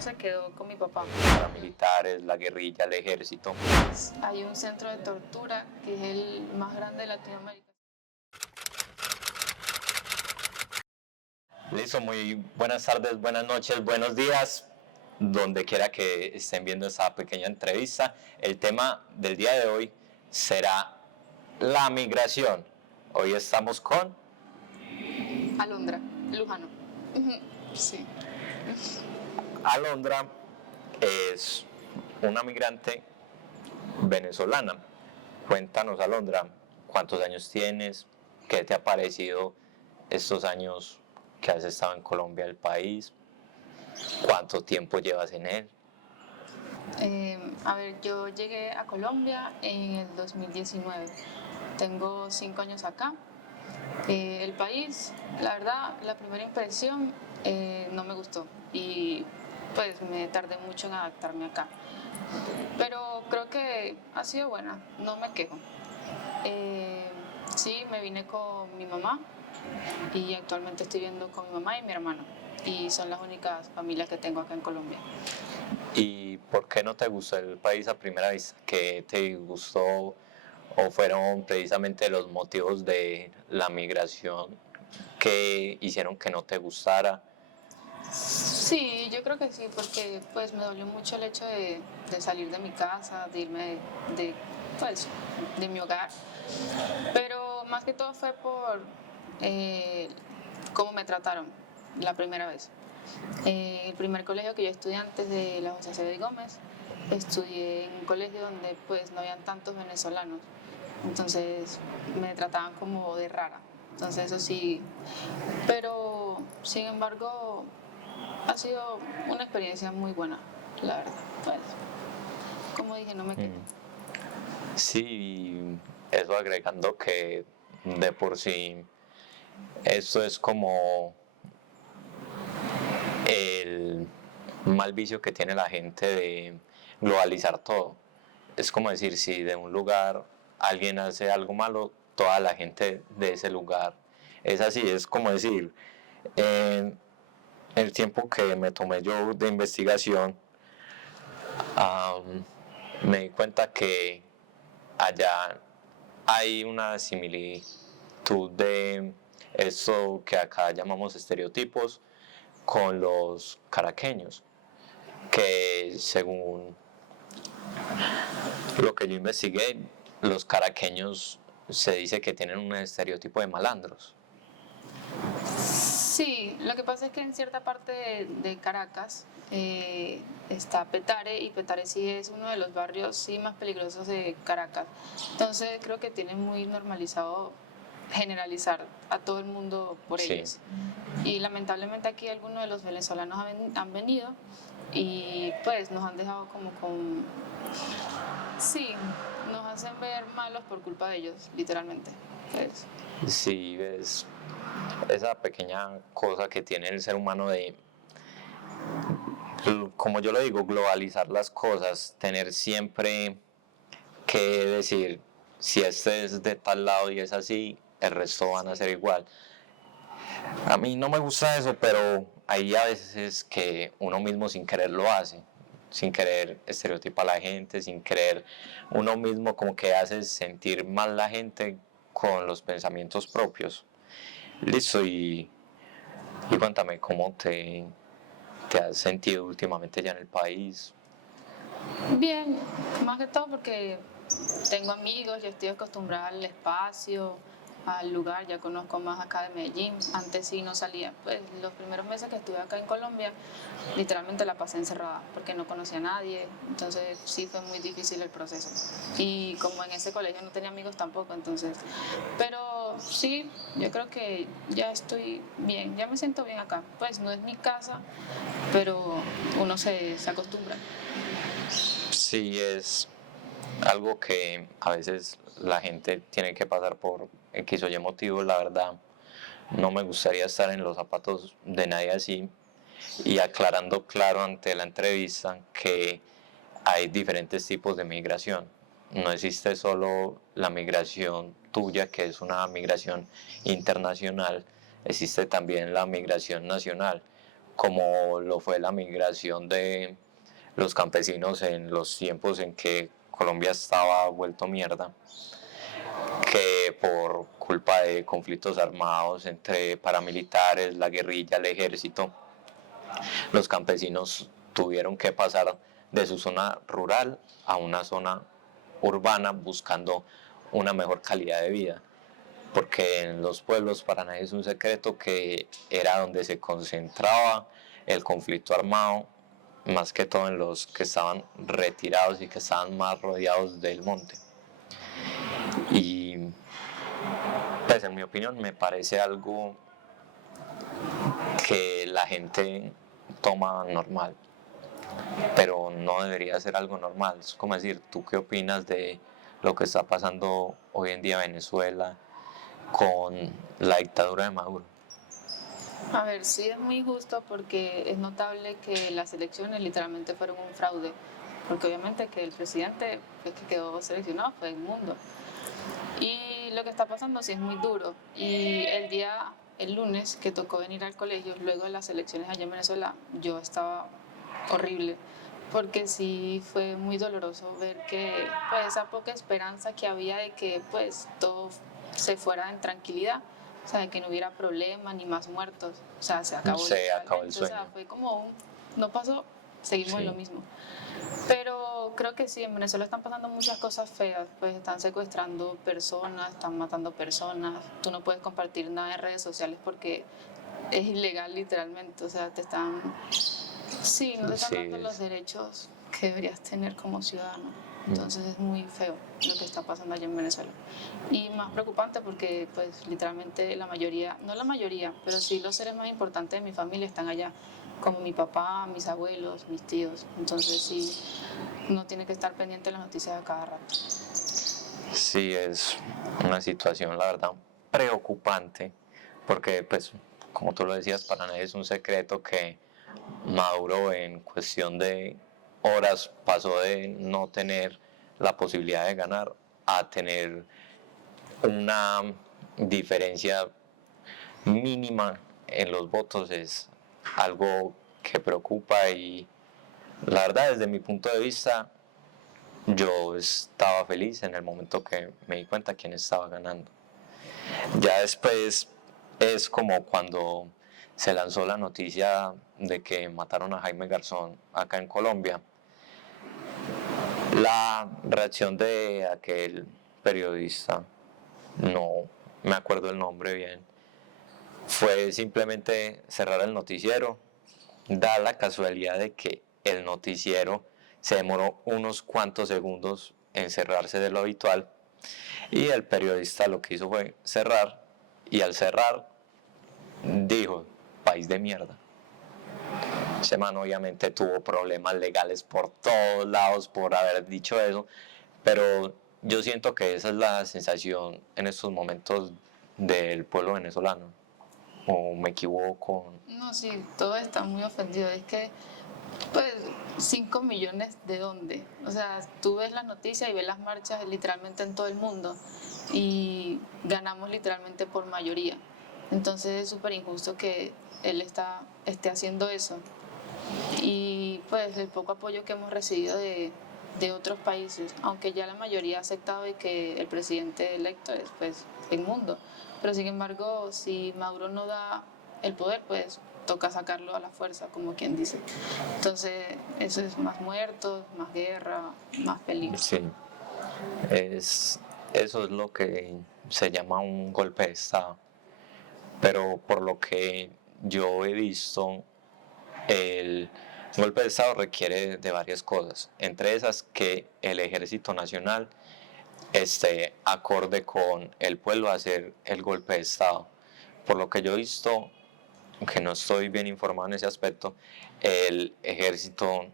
no se quedó con mi papá. Paramilitares, la guerrilla, el ejército. Hay un centro de tortura que es el más grande de Latinoamérica. Listo, muy buenas tardes, buenas noches, buenos días, donde quiera que estén viendo esta pequeña entrevista. El tema del día de hoy será la migración. Hoy estamos con Alondra, Lujano. Sí. Alondra, es una migrante venezolana. Cuéntanos, Alondra, ¿cuántos años tienes? ¿Qué te ha parecido estos años que has estado en Colombia, el país? ¿Cuánto tiempo llevas en él? A ver, yo llegué a Colombia en el 2019. Tengo 5 años acá. El país, la verdad, la primera impresión no me gustó y pues me tardé mucho en adaptarme acá. Pero creo que ha sido buena, no me quejo. Sí, me vine con mi mamá y actualmente estoy viviendo con mi mamá y mi hermano. Y son las únicas familias que tengo acá en Colombia. ¿Y por qué no te gustó el país a primera vista? ¿Qué te gustó o fueron precisamente los motivos de la migración que hicieron que no te gustara? Sí, yo creo que sí, porque pues me dolió mucho el hecho de salir de mi casa, de irme pues, de mi hogar. Pero más que todo fue por eh, cómo me trataron la primera vez. El primer colegio que yo estudié antes de la José Cedí Gómez, estudié en un colegio donde pues no habían tantos venezolanos, entonces me trataban como de rara, entonces eso sí, pero sin embargo ha sido una experiencia muy buena, la verdad, pues como dije, no me quejo. Sí, eso agregando que de por sí esto es como el mal vicio que tiene la gente de globalizar todo. Es como decir, si de un lugar alguien hace algo malo, toda la gente de ese lugar es así. Es como decir, en el tiempo que me tomé yo de investigación, me di cuenta que allá hay una similitud de eso que acá llamamos estereotipos con los caraqueños, que según lo que yo investigué, los caraqueños se dice que tienen un estereotipo de malandros. Sí, lo que pasa es que en cierta parte de Caracas está Petare y Petare sí es uno de los barrios sí más peligrosos de Caracas. Entonces creo que tienen muy normalizado generalizar a todo el mundo por Sí. ellos. Y lamentablemente aquí algunos de los venezolanos han venido y pues nos han dejado como con... Sí, nos hacen ver malos por culpa de ellos, literalmente. Pues, Sí, es esa pequeña cosa que tiene el ser humano de, como yo lo digo, globalizar las cosas, tener siempre que decir, si este es de tal lado y es así, el resto van a ser igual. A mí no me gusta eso, pero hay a veces que uno mismo sin querer lo hace, sin querer estereotipa a la gente, sin querer uno mismo como que hace sentir mal la gente con los pensamientos propios. Listo, y cuéntame cómo te has sentido últimamente ya en el país. bien, más que todo porque tengo amigos, ya estoy acostumbrada al espacio, al lugar, ya conozco más acá de Medellín. Antes sí no salía, pues los primeros meses que estuve acá en Colombia, literalmente la pasé encerrada porque no conocía a nadie, entonces sí fue muy difícil el proceso. Y como en ese colegio no tenía amigos tampoco, entonces, pero sí, yo creo que ya estoy bien, ya me siento bien acá. Pues no es mi casa, pero uno se acostumbra. Sí, es algo que a veces la gente tiene que pasar por X o Y motivos, la verdad. No me gustaría estar en los zapatos de nadie así. Y aclarando claro ante la entrevista que hay diferentes tipos de migración. No existe solo la migración tuya, que es una migración internacional, existe también la migración nacional, como lo fue la migración de los campesinos en los tiempos en que Colombia estaba vuelto mierda, que por culpa de conflictos armados entre paramilitares, la guerrilla, el ejército, los campesinos tuvieron que pasar de su zona rural a una zona urbana buscando una mejor calidad de vida, porque en los pueblos para nadie es un secreto que era donde se concentraba el conflicto armado, más que todo en los que estaban retirados y que estaban más rodeados del monte. Y pues en mi opinión me parece algo que la gente toma normal, pero no debería ser algo normal. Es como decir, ¿tú qué opinas de lo que está pasando hoy en día en Venezuela con la dictadura de Maduro? A ver, sí es muy injusto porque es notable que las elecciones literalmente fueron un fraude, porque obviamente que el presidente pues, que quedó seleccionado fue Edmundo. Y lo que está pasando sí es muy duro. Y el lunes que tocó venir al colegio, luego de las elecciones allá en Venezuela, yo estaba horrible, porque sí fue muy doloroso ver que pues esa poca esperanza que había de que pues todo se fuera en tranquilidad, o sea, de que no hubiera problemas ni más muertos, o sea, se acabó Se acabó el literalmente, o sueño. sea, fue como no pasó, seguimos en Sí. lo mismo. Pero creo que sí, en Venezuela están pasando muchas cosas feas, pues están secuestrando personas, están matando personas, tú no puedes compartir nada en redes sociales porque es ilegal literalmente, o sea, sí, no te están Sí, dando los derechos que deberías tener como ciudadano. Entonces es muy feo lo que está pasando allá en Venezuela. Y más preocupante porque pues literalmente la mayoría, no la mayoría, pero sí los seres más importantes de mi familia están allá, como mi papá, mis abuelos, mis tíos. Entonces sí, uno tiene que estar pendiente de las noticias a cada rato. sí, es una situación, la verdad, preocupante, porque pues, como tú lo decías, para nadie es un secreto que Maduro en cuestión de horas pasó de no tener la posibilidad de ganar a tener una diferencia mínima en los votos. Es algo que preocupa y la verdad desde mi punto de vista yo estaba feliz en el momento que me di cuenta quién estaba ganando. Ya después es como cuando se lanzó la noticia de que mataron a Jaime Garzón acá en Colombia. La reacción de aquel periodista, no me acuerdo el nombre bien, fue simplemente cerrar el noticiero. Da la casualidad de que el noticiero se demoró unos cuantos segundos en cerrarse de lo habitual y el periodista lo que hizo fue cerrar y al cerrar dijo, país de mierda. Ese man obviamente tuvo problemas legales por todos lados por haber dicho eso, pero yo siento que esa es la sensación en estos momentos del pueblo venezolano. ¿O me equivoco? No, sí, todo está muy ofendido. Es que, pues, 5 millones de dónde. O sea, tú ves las noticias y ves las marchas literalmente en todo el mundo y ganamos literalmente por mayoría. Entonces es súper injusto que él esté haciendo eso. Y pues el poco apoyo que hemos recibido de otros países, aunque ya la mayoría ha aceptado de que el presidente electo es pues Edmundo, pero sin embargo si Maduro no da el poder pues toca sacarlo a la fuerza, como quien dice. Entonces eso es más muertos, más guerra, más peligro. Sí, eso es lo que se llama un golpe de Estado. Pero por lo que yo he visto, el golpe de Estado requiere de varias cosas, entre esas que el Ejército Nacional esté acorde con el pueblo a hacer el golpe de Estado. Por lo que yo he visto, aunque no estoy bien informado en ese aspecto, el ejército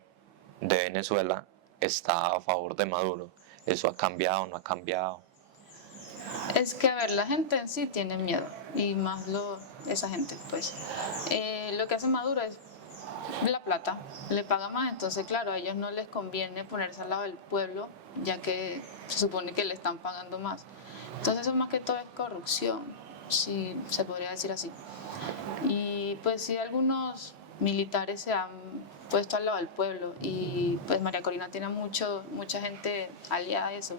de Venezuela está a favor de Maduro. ¿Eso ha cambiado o no ha cambiado? Es que, a ver, la gente en sí tiene miedo, y más esa gente, pues. Lo que hace Maduro es la plata, le paga más, entonces, claro, a ellos no les conviene ponerse al lado del pueblo, ya que se supone que le están pagando más. Entonces, eso más que todo es corrupción, si se podría decir así. Y pues sí, algunos militares se han puesto al lado del pueblo y pues María Corina tiene mucha gente aliada a eso,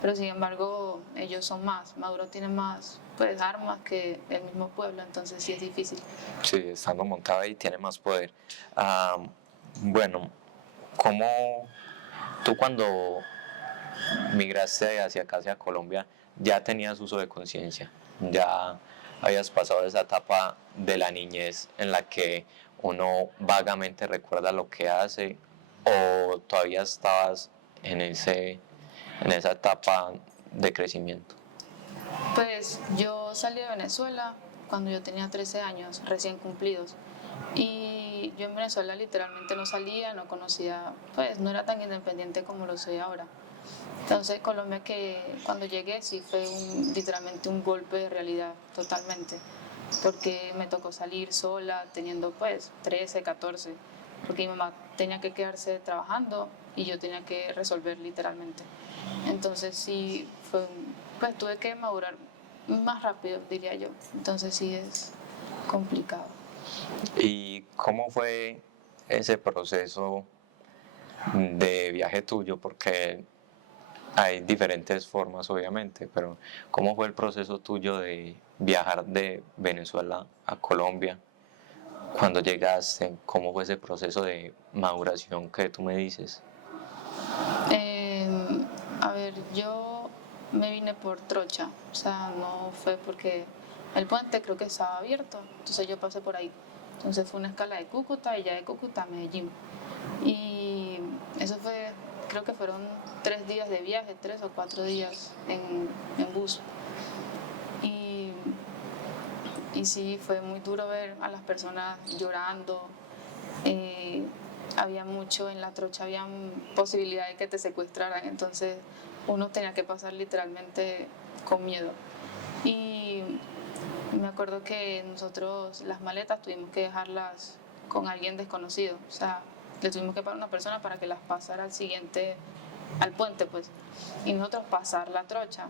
pero sin embargo ellos son más, Maduro tiene más pues armas que el mismo pueblo, entonces sí es difícil. Sí, estando montada ahí tiene más poder. Ah, bueno, ¿cómo tú cuando migraste hacia acá, hacia Colombia, ya tenías uso de conciencia? ¿Ya habías pasado esa etapa de la niñez en la que uno vagamente recuerda lo que hace o todavía estabas en esa etapa de crecimiento? Pues yo salí de Venezuela cuando yo tenía 13 años, recién cumplidos. Y yo en Venezuela literalmente no salía, no conocía, pues no era tan independiente como lo soy ahora. Entonces Colombia que cuando llegué sí fue literalmente un golpe de realidad totalmente, porque me tocó salir sola teniendo pues 13, 14, porque mi mamá tenía que quedarse trabajando y yo tenía que resolver literalmente. Entonces sí fue, pues tuve que madurar más rápido, diría yo. Entonces sí es complicado. ¿Y cómo fue ese proceso de viaje tuyo? Porque hay diferentes formas, obviamente, pero ¿cómo fue el proceso tuyo de viajar de Venezuela a Colombia? Cuando llegaste, ¿cómo fue ese proceso de maduración que tú me dices? Eh, a ver, yo me vine por trocha, o sea, no fue porque el puente creo que estaba abierto, entonces yo pasé por ahí. Entonces fue una escala de Cúcuta y ya de Cúcuta a Medellín. Y eso fue, creo que fueron 3 días de viaje, 3 o 4 días en bus. Y, y sí, fue muy duro ver a las personas llorando. Eh, Había mucho en la trocha, había posibilidad de que te secuestraran, entonces uno tenía que pasar literalmente con miedo. Y me acuerdo que nosotros las maletas tuvimos que dejarlas con alguien desconocido, o sea, le tuvimos que pagar a una persona para que las pasara al siguiente, al puente pues, y nosotros pasar la trocha.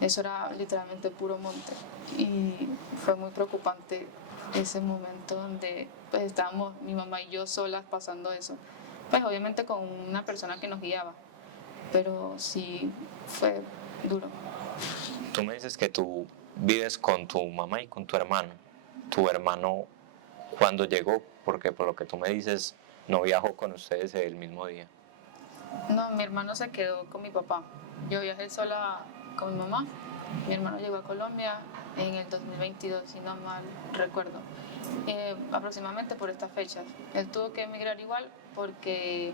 Eso era literalmente puro monte y fue muy preocupante ese momento donde pues estábamos mi mamá y yo solas pasando eso, pues obviamente con una persona que nos guiaba, pero sí fue duro. Tú me dices que tú vives con tu mamá y con tu hermano. Tu hermano, ¿cuándo llegó? Porque por lo que tú me dices, no viajó con ustedes el mismo día. No, mi hermano se quedó con mi papá. Yo viajé sola con mi mamá. Mi hermano llegó a Colombia en el 2022, si no mal recuerdo, aproximadamente por estas fechas. Él tuvo que emigrar igual porque,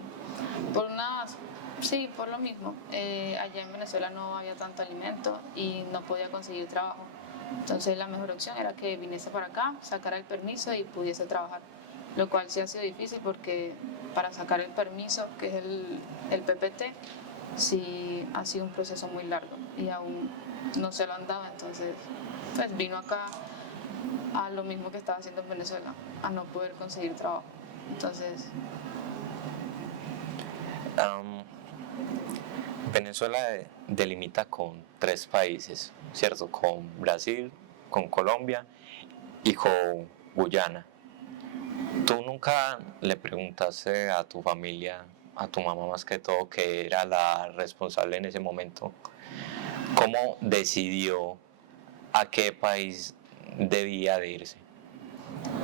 sí, por lo mismo. Allá en Venezuela no había tanto alimento y no podía conseguir trabajo. Entonces la mejor opción era que viniese para acá, sacara el permiso y pudiese trabajar, lo cual sí ha sido difícil porque para sacar el permiso, que es el PPT, sí ha sido un proceso muy largo y aún no se lo han dado, entonces pues vino acá a lo mismo que estaba haciendo en Venezuela, a no poder conseguir trabajo. Entonces, Um, Venezuela delimita con 3 países, ¿cierto? Con Brasil, con Colombia y con Guyana. ¿Tú nunca le preguntaste a tu familia, a tu mamá más que todo, que era la responsable en ese momento, cómo decidió a qué país debía de irse?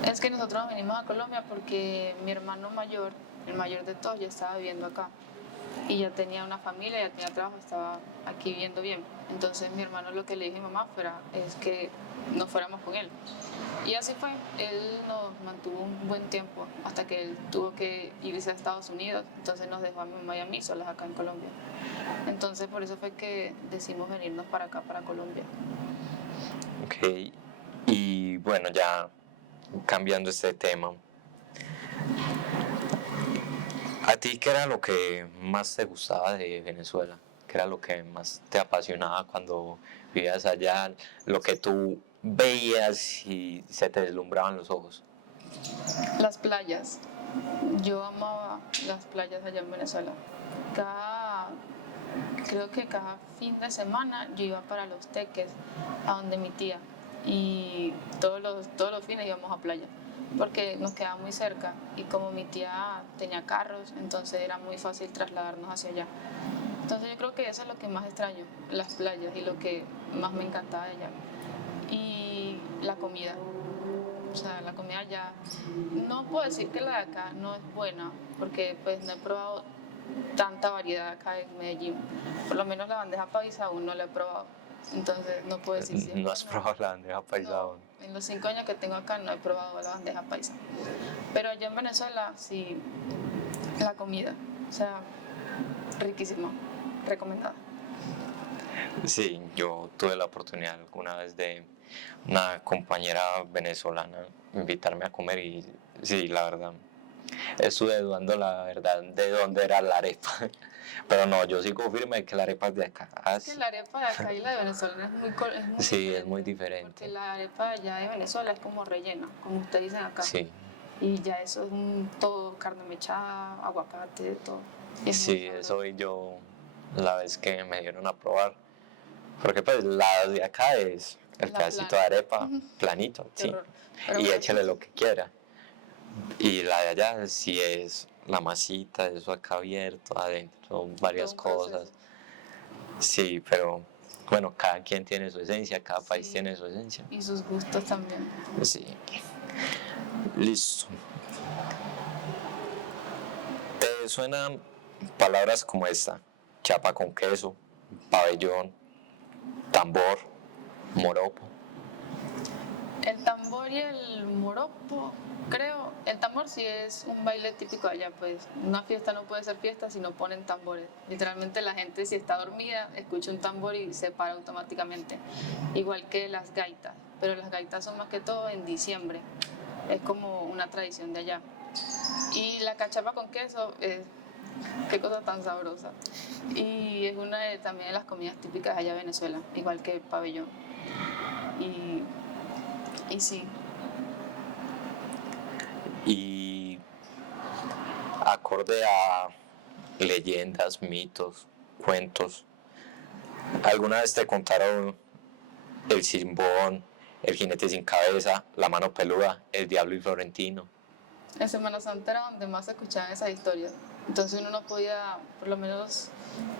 es que nosotros venimos a Colombia porque mi hermano mayor, el mayor de todos, ya estaba viviendo acá y ya tenía una familia, ya tenía trabajo, estaba aquí viviendo bien. Entonces mi hermano lo que le dije a mi mamá es que no fuéramos con él. Y así fue, él nos mantuvo un buen tiempo hasta que él tuvo que irse a Estados Unidos, entonces nos dejó a mi mamá y a mí solas acá en Colombia. Entonces por eso fue que decidimos venirnos para acá, para Colombia. Ok, y bueno, ya cambiando este tema, ¿a ti qué era lo que más te gustaba de Venezuela? ¿Qué era lo que más te apasionaba cuando vivías allá? Lo que tú veías y se te deslumbraban los ojos. Las playas, yo amaba las playas allá en Venezuela. Cada, Creo que cada fin de semana yo iba para Los Teques, a donde mi tía, y todos los fines íbamos a playa. porque nos quedaba muy cerca y como mi tía tenía carros, entonces era muy fácil trasladarnos hacia allá. Entonces yo creo que eso es lo que más extraño, las playas y lo que más me encantaba de allá. Y la comida, o sea, la comida allá, no puedo decir que la de acá no es buena, porque pues no he probado tanta variedad acá en Medellín. Por lo menos la bandeja paisa aún no la he probado. Entonces no puedo decir si es ¿No has buena. probado la bandeja paisa No, aún? en los 5 años que tengo acá no he probado la bandeja paisa. Pero allá en Venezuela sí, la comida, o sea, riquísima, recomendada. Sí, yo tuve la oportunidad alguna vez de una compañera venezolana invitarme a comer y sí, la verdad, estuve dudando la verdad de dónde era la arepa, pero no, yo sigo firme que la arepa es de acá. Es que la arepa de acá y la de Venezuela es muy Sí, es diferente, muy porque diferente. la arepa de allá de Venezuela es como rellena, como ustedes dicen acá. Sí, Y ya eso es todo carne mechada, aguacate, todo. Y es muy sí, sabroso. eso vi yo la vez que me dieron a probar, porque pues la de acá es el La pedacito plana. de arepa planito, Qué sí, horror. Pero y bueno, échale lo que quiera. Y la de allá sí es la masita, eso acá abierto, adentro, todo varias un proceso. cosas. Sí, pero bueno, cada quien tiene su esencia, cada país Sí, tiene su esencia. y sus gustos también. Sí, listo. ¿Te suenan palabras como esta? Chapa con queso, pabellón, tambor, moropo. El tambor y el moropo, creo. El tambor sí es un baile típico de allá, pues. Una fiesta no puede ser fiesta si no ponen tambores. Literalmente la gente si está dormida escucha un tambor y se para automáticamente. Igual que las gaitas, pero las gaitas son más que todo en diciembre. Es como una tradición de allá. Y la cachapa con queso es qué cosa tan sabrosa. Y es una también de las comidas típicas allá de Venezuela, igual que el pabellón. Y, y sí, Y acorde a leyendas, mitos, cuentos, ¿alguna vez te contaron el Cimbón, el jinete sin cabeza, la mano peluda, el diablo y Florentino? en Semana Santa era donde más se escuchaban esas historias. Entonces uno no podía, por lo menos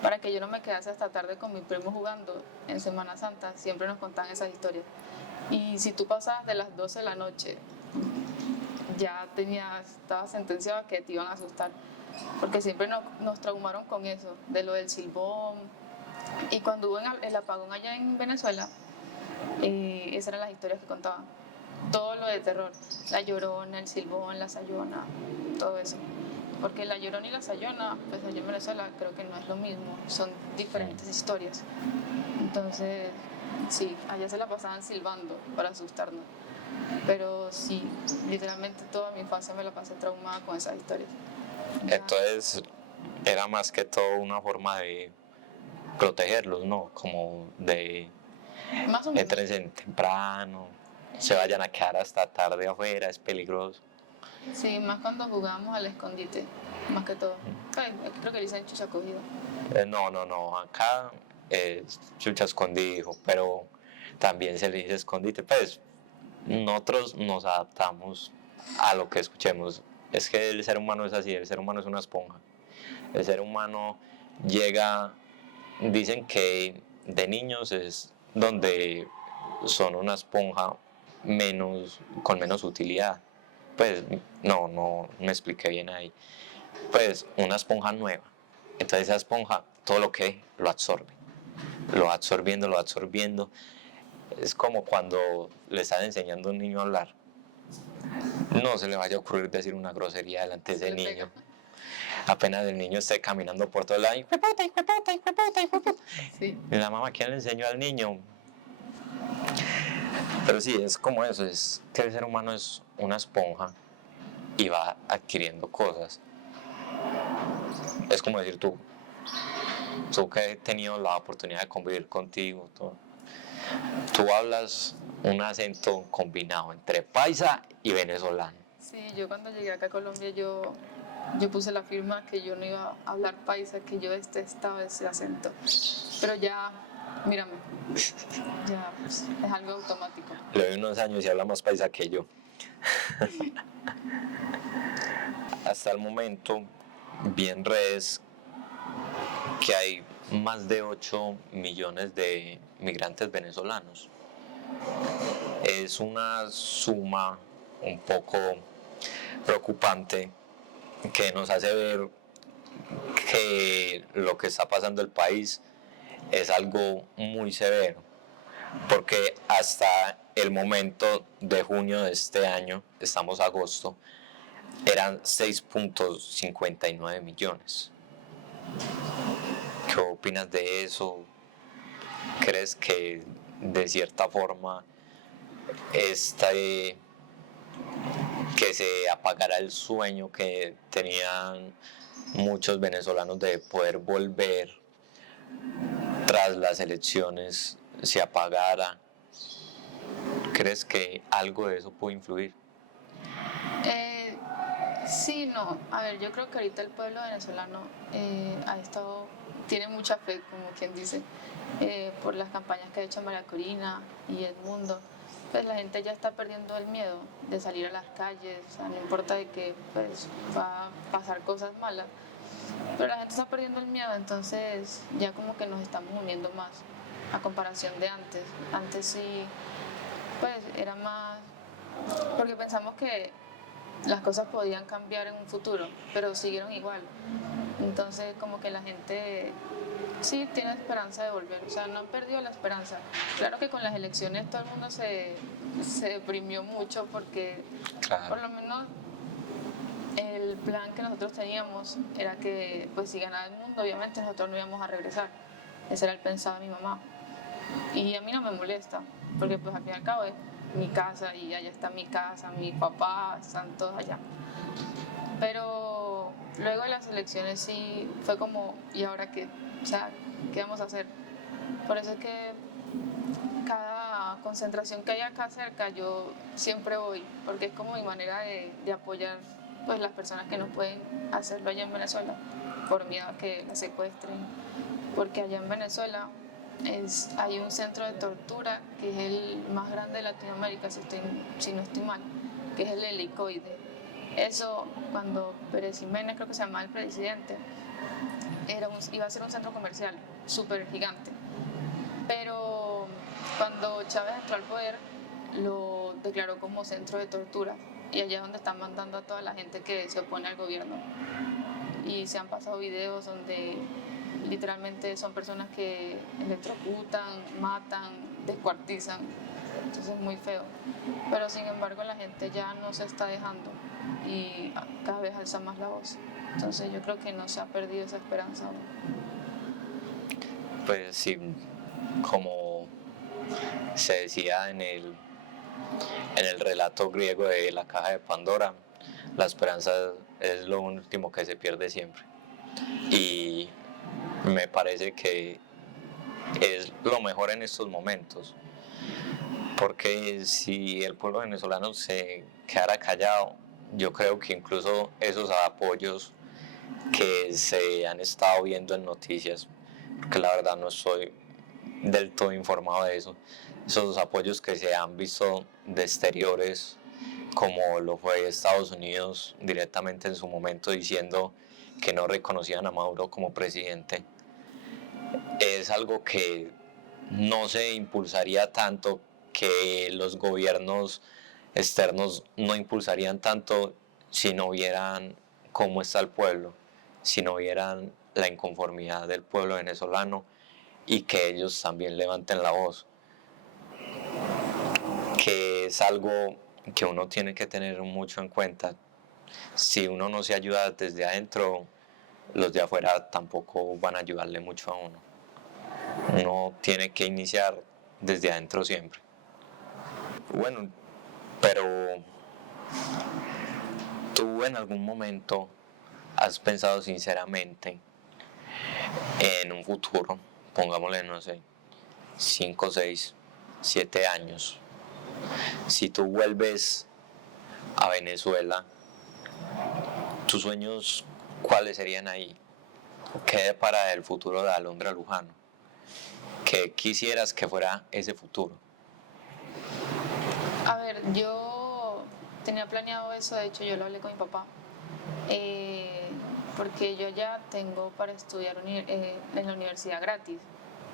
para que yo no me quedase hasta tarde con mi primo jugando en Semana Santa, siempre nos contaban esas historias. Y si tú pasabas de las 12 de la noche, ya estaba sentenciado a que te iban a asustar. Porque siempre nos traumaron con eso, de lo del silbón. Y cuando hubo el apagón allá en Venezuela, esas eran las historias que contaban. Todo lo de terror, la llorona, el silbón, la sayona, todo eso. Porque la llorona y la sayona, pues allá en Venezuela creo que no es lo mismo, son diferentes historias. Entonces, sí, allá se la pasaban silbando para asustarnos. Pero sí, literalmente toda mi infancia me la pasé traumada con esas historias. Ya, Entonces era más que todo una forma de protegerlos, ¿no? Como de más o menos. entren temprano, se vayan a quedar hasta tarde afuera, es peligroso. Sí, más cuando jugábamos al escondite, más que todo. Creo que le dicen chucha cogida. No, acá es chucha escondido, pero también se le dice escondite. Pues nosotros nos adaptamos a lo que escuchemos. Es que el ser humano es así, el ser humano es una esponja. El ser humano llega, dicen que de niños es donde son una esponja con menos utilidad. Pues no me expliqué bien ahí. Pues una esponja nueva. Entonces esa esponja, todo lo que lo va absorbiendo, lo va absorbiendo. Es como cuando le están enseñando a un niño a hablar. No se le vaya a ocurrir decir una grosería delante de Se ese le niño. pega. Apenas el niño esté caminando por todo el lado y Sí. la mamá, ¿quién le enseñó al niño? Pero sí, es como eso, es que el ser humano es una esponja y va adquiriendo cosas. Es como decir tú que he tenido la oportunidad de convivir contigo, tú hablas un acento combinado entre paisa y venezolano. Sí, yo cuando llegué acá a Colombia, yo puse la firma que yo no iba a hablar paisa, que yo detestaba ese acento. Pero ya, mírame, ya pues, es algo automático. Le doy unos años y habla más paisa que yo. Hasta el momento vi en redes que hay más de 8 millones de migrantes venezolanos. Es una suma un poco preocupante que nos hace ver que lo que está pasando en el país es algo muy severo, porque hasta el momento de junio de este año, estamos a agosto, eran 6.59 millones. ¿Qué opinas de eso? ¿Crees que de cierta forma que se apagará el sueño que tenían muchos venezolanos de poder volver tras las elecciones, se apagara? ¿Crees que algo de eso puede influir? Sí, no. A ver, yo creo que ahorita el pueblo venezolano tiene mucha fe, como quien dice, por las campañas que ha hecho María Corina y Edmundo. Pues la gente ya está perdiendo el miedo de salir a las calles, o sea, no importa de que pues va a pasar cosas malas, pero la gente está perdiendo el miedo, entonces ya como que nos estamos uniendo más a comparación de antes. Antes sí, pues era más, porque pensamos que las cosas podían cambiar en un futuro, pero siguieron igual. Entonces como que la gente sí tiene esperanza de volver, o sea, no han perdido la esperanza. Claro que con las elecciones todo el mundo se deprimió mucho porque Claro. por lo menos el plan que nosotros teníamos era que pues si ganaba el mundo obviamente nosotros no íbamos a regresar. Ese era el pensado de mi mamá. Y a mí no me molesta, porque pues al fin y al cabo es mi casa y allá está mi casa, mi papá, están todos allá. Pero luego de las elecciones sí fue como, ¿y ahora qué? O sea, ¿qué vamos a hacer? Por eso es que cada concentración que hay acá cerca yo siempre voy, porque es como mi manera de apoyar pues las personas que no pueden hacerlo allá en Venezuela por miedo a que las secuestren, porque allá en Venezuela hay un centro de tortura que es el más grande de Latinoamérica, si no estoy mal, que es el Helicoide. Eso, cuando Pérez Jiménez, creo que se llamaba el presidente, iba a ser un centro comercial súper gigante. Pero cuando Chávez entró al poder, lo declaró como centro de tortura. Y allá es donde están mandando a toda la gente que se opone al gobierno. Y se han pasado videos donde literalmente son personas que electrocutan, matan, descuartizan. Entonces es muy feo. Pero sin embargo la gente ya no se está dejando y cada vez alza más la voz. Entonces yo creo que no se ha perdido esa esperanza aún. Pues sí, como se decía en el relato griego de la caja de Pandora, la esperanza es lo último que se pierde siempre. Y me parece que es lo mejor en estos momentos, porque si el pueblo venezolano se quedara callado, yo creo que incluso esos apoyos que se han estado viendo en noticias, porque la verdad no estoy del todo informado de eso, esos apoyos que se han visto de exteriores, como lo fue Estados Unidos directamente en su momento diciendo que no reconocían a Maduro como presidente, es algo que no se impulsaría tanto, que los gobiernos externos no impulsarían tanto si no vieran cómo está el pueblo, si no vieran la inconformidad del pueblo venezolano y que ellos también levanten la voz, que es algo que uno tiene que tener mucho en cuenta. Si uno no se ayuda desde adentro, los de afuera tampoco van a ayudarle mucho a uno. Uno tiene que iniciar desde adentro siempre. Bueno, pero ¿tú en algún momento has pensado sinceramente en un futuro, pongámosle, no sé, 5, 6, 7 años, si tú vuelves a Venezuela, tus sueños, cuáles serían ahí? ¿Qué para el futuro de Alondra Lujano? ¿Qué quisieras que fuera ese futuro? A ver, yo tenía planeado eso, de hecho yo lo hablé con mi papá, porque yo ya tengo para estudiar en la universidad gratis,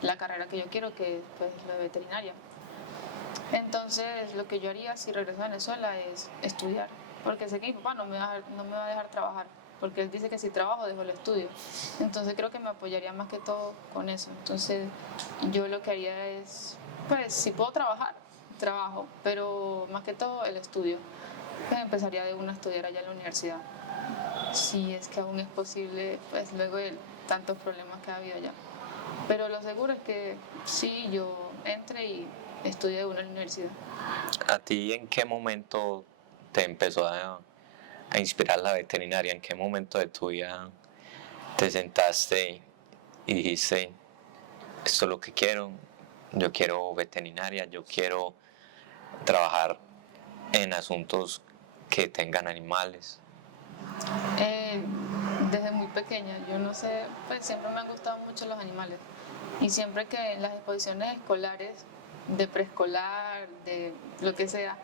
la carrera que yo quiero, que es pues, la de veterinaria. Entonces lo que yo haría si regreso a Venezuela es estudiar, porque sé que mi papá no me va a dejar trabajar, porque él dice que si trabajo dejo el estudio. Entonces creo que me apoyaría más que todo con eso. Entonces yo lo que haría es, pues si puedo trabajar, trabajo, pero más que todo el estudio. Pues empezaría de una a estudiar allá en la universidad, si es que aún es posible, pues luego de tantos problemas que ha habido allá. Pero lo seguro es que sí, yo entre y estudie de una en la universidad. ¿A ti en qué momento te empezó a inspirar la veterinaria? ¿En qué momento de tu vida te sentaste y dijiste, esto es lo que quiero, yo quiero veterinaria, yo quiero trabajar en asuntos que tengan animales? Eh, Desde muy pequeña, yo no sé, pues siempre me han gustado mucho los animales. Y siempre que en las exposiciones escolares, de preescolar, de lo que sea,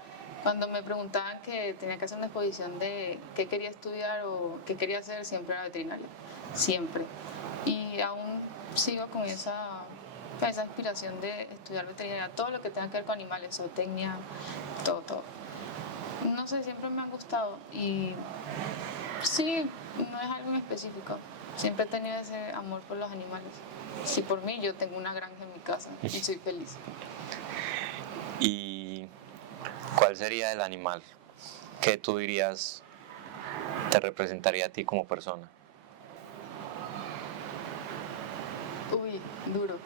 cuando me preguntaban que tenía que hacer una exposición de qué quería estudiar o qué quería hacer, siempre era veterinaria. Siempre. Y aún sigo con esa inspiración de estudiar veterinaria, todo lo que tenga que ver con animales, zootecnia, todo, todo. No sé, siempre me han gustado y sí, no es algo en específico. Siempre he tenido ese amor por los animales. Si por mí, yo tengo una granja en mi casa y soy feliz. ¿Y cuál sería el animal que tú dirías te representaría a ti como persona? Uy, duro.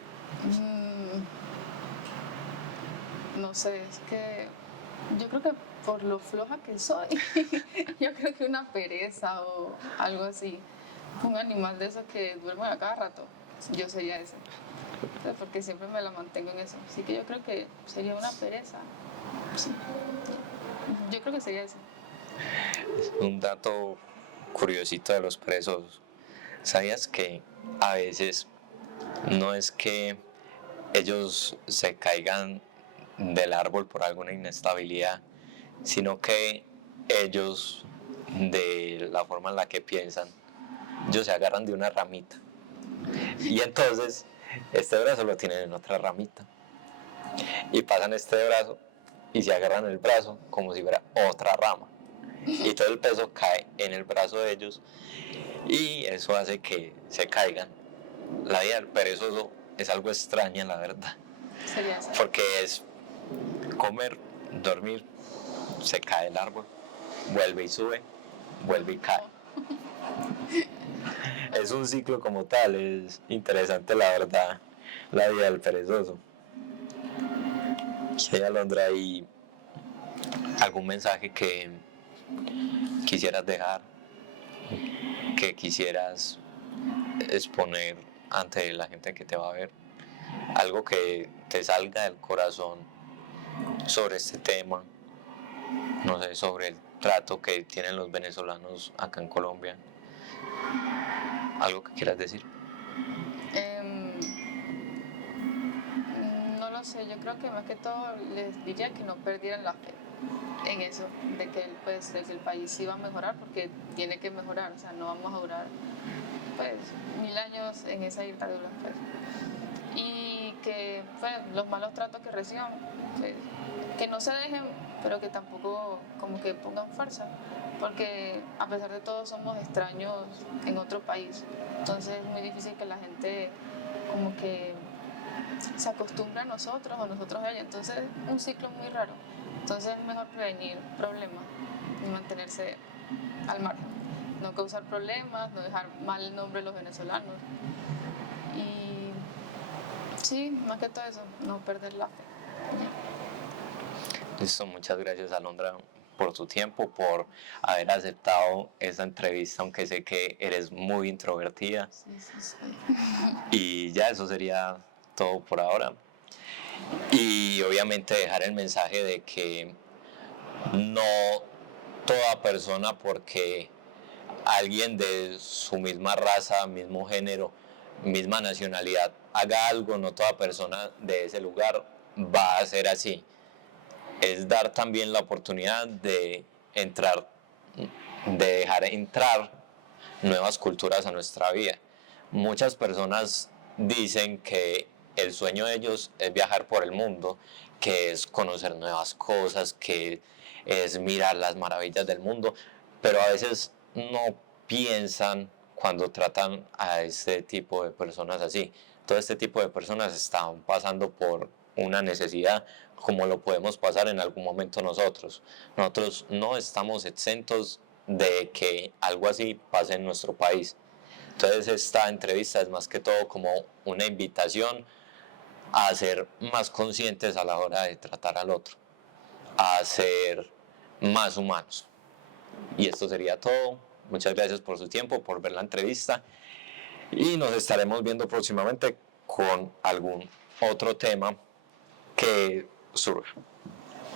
No sé, es que yo creo que por lo floja que soy, yo creo que una pereza o algo así. Un animal de esos que duerme a cada rato. Yo sería ese. Entonces, porque siempre me la mantengo en eso. Así que yo creo que sería una pereza. Sí. Yo creo que sería ese. Un dato curiosito de los presos. ¿Sabías que a veces no es que ellos se caigan del árbol por alguna inestabilidad, sino que ellos, de la forma en la que piensan, ellos se agarran de una ramita y entonces este brazo lo tienen en otra ramita y pasan este brazo y se agarran el brazo como si fuera otra rama y todo el peso cae en el brazo de ellos y eso hace que se caigan. La vida del perezoso es algo extraña, la verdad, Sería ese. porque es comer, dormir, se cae el árbol, vuelve y sube, vuelve y cae. Es un ciclo como tal, es interesante la verdad, la vida del perezoso. Sí, Alondra, ¿y algún mensaje que quisieras dejar, que quisieras exponer ante la gente que te va a ver? Algo que te salga del corazón sobre este tema, no sé, sobre el trato que tienen los venezolanos acá en Colombia. ¿Algo que quieras decir? No lo sé, yo creo que más que todo les diría que no perdieran la fe en eso, de que el país sí va a mejorar porque tiene que mejorar, o sea, no vamos a durar pues 1000 años en esa dictadura, pues. Y que pues, los malos tratos que reciban, pues, que no se dejen, pero que tampoco como que pongan fuerza, porque a pesar de todo somos extraños en otro país, entonces es muy difícil que la gente como que se acostumbra a nosotros o nosotros a ella, entonces es un ciclo muy raro, entonces es mejor prevenir problemas y mantenerse al margen, no causar problemas, no dejar mal el nombre de los venezolanos y sí, más que todo eso, no perder la fe. Listo, muchas gracias Alondra por tu tiempo, por haber aceptado esta entrevista, aunque sé que eres muy introvertida. Sí. Y ya eso sería todo por ahora. Y obviamente dejar el mensaje de que no toda persona, porque alguien de su misma raza, mismo género, misma nacionalidad haga algo, no toda persona de ese lugar va a ser así. Es dar también la oportunidad de dejar entrar nuevas culturas a nuestra vida. Muchas personas dicen que el sueño de ellos es viajar por el mundo, que es conocer nuevas cosas, que es mirar las maravillas del mundo, pero a veces no piensan cuando tratan a este tipo de personas así. Todo este tipo de personas están pasando por una necesidad como lo podemos pasar en algún momento nosotros. Nosotros no estamos exentos de que algo así pase en nuestro país. Entonces esta entrevista es más que todo como una invitación a ser más conscientes a la hora de tratar al otro, a ser más humanos. Y esto sería todo. Muchas gracias por su tiempo, por ver la entrevista y nos estaremos viendo próximamente con algún otro tema que surja.